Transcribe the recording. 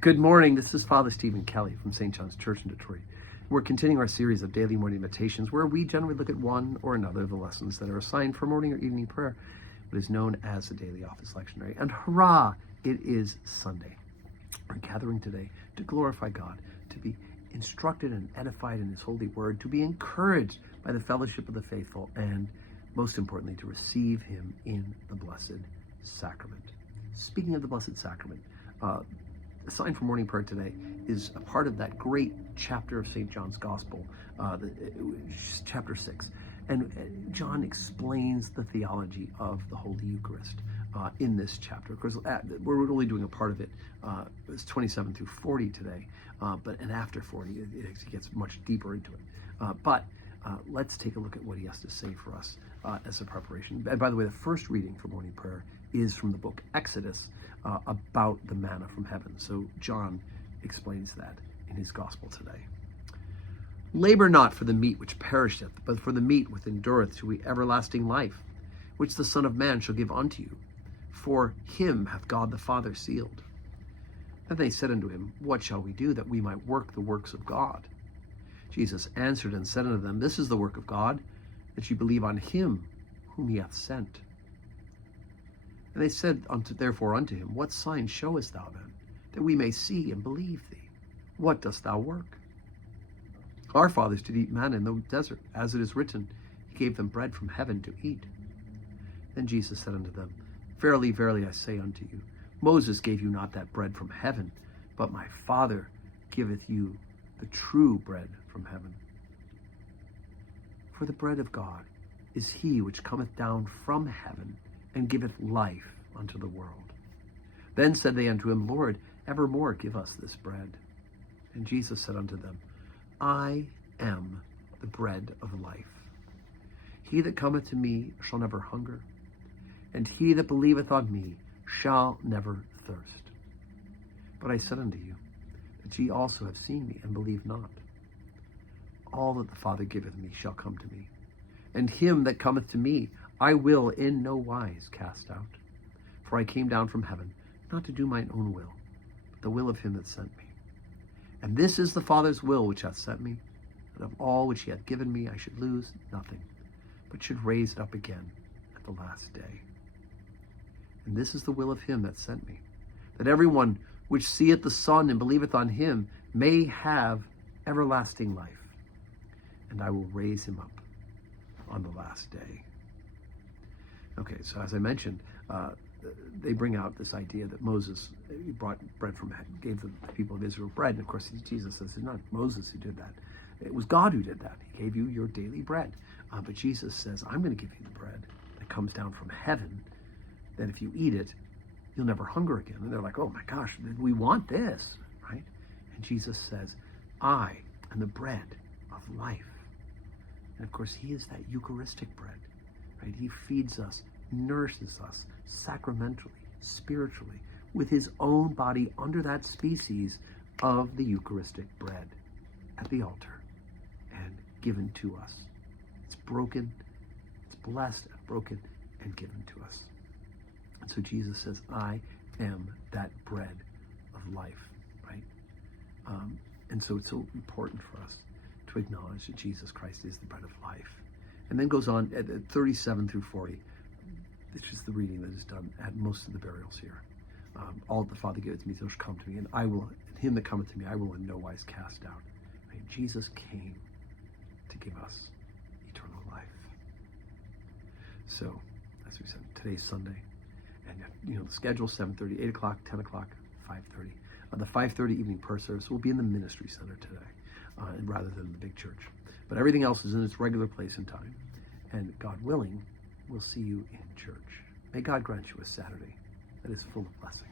Good morning. This is Father Stephen Kelly from St. John's Church in Detroit. We're continuing our series of daily morning meditations where we generally look at one or another of the lessons that are assigned for morning or evening prayer, what is known as the Daily Office Lectionary. And hurrah, it is Sunday. We're gathering today to glorify God, to be instructed and edified in His holy word, to be encouraged by the fellowship of the faithful, and most importantly, to receive Him in the Blessed Sacrament. Speaking of the Blessed Sacrament, the sign for morning prayer today is a part of that great chapter of St. John's Gospel, chapter 6. And John explains the theology of the Holy Eucharist in this chapter. Of course, we're only doing a part of it. It's 27 through 40 today, and after 40, it gets much deeper into it. But let's take a look at what he has to say for us as a preparation. And by the way, the first reading for morning prayer is from the book Exodus about the manna from heaven. So John explains that in his gospel today. Labor not for the meat which perisheth, but for the meat which endureth to everlasting life, which the Son of Man shall give unto you. For him hath God the Father sealed. Then they said unto him, What shall we do that we might work the works of God? Jesus answered and said unto them, This is the work of God, that ye believe on him whom he hath sent. And they said therefore unto him, What sign showest thou then, that we may see and believe thee? What dost thou work? Our fathers did eat manna in the desert, as it is written, He gave them bread from heaven to eat. Then Jesus said unto them, Verily, verily, I say unto you, Moses gave you not that bread from heaven, but my Father giveth you the true bread from heaven. For the bread of God is he which cometh down from heaven, and giveth life unto the world. Then said they unto him, Lord, evermore give us this bread. And Jesus said unto them, I am the bread of life. He that cometh to me shall never hunger, and he that believeth on me shall never thirst. But I said unto you, that ye also have seen me, and believe not. All that the Father giveth me shall come to me, and him that cometh to me I will in no wise cast out. For I came down from heaven, not to do mine own will, but the will of him that sent me. And this is the Father's will which hath sent me, that of all which he hath given me I should lose nothing, but should raise it up again at the last day. And this is the will of him that sent me, that every one which seeth the Son and believeth on him may have everlasting life, and I will raise him up on the last day. Okay, so as I mentioned, they bring out this idea that Moses brought bread from heaven, gave the people of Israel bread. And of course, Jesus says it's not Moses who did that. It was God who did that. He gave you your daily bread. But Jesus says, I'm going to give you the bread that comes down from heaven, that if you eat it, you'll never hunger again. And they're like, oh my gosh, we want this, right? And Jesus says, I am the bread of life. And of course, he is that Eucharistic bread. Right? He feeds us, nourishes us sacramentally, spiritually, with his own body under that species of the Eucharistic bread at the altar and given to us. It's broken, it's blessed and broken and given to us. And so Jesus says, I am that bread of life, right? And so it's so important for us to acknowledge that Jesus Christ is the bread of life. And then goes on at 37 through 40, which is the reading that is done at most of the burials here. All that the Father giveth me shall come to me, and I will, and him that cometh to me, I will in no wise cast out. Right? Jesus came to give us eternal life. So, as we said, today's Sunday, and the schedule 7:30, 8 o'clock, 10 o'clock, 5:30. The 5:30 evening prayer service will be in the ministry center today, rather than the big church. But everything else is in its regular place and time. And God willing, we'll see you in church. May God grant you a Saturday that is full of blessing.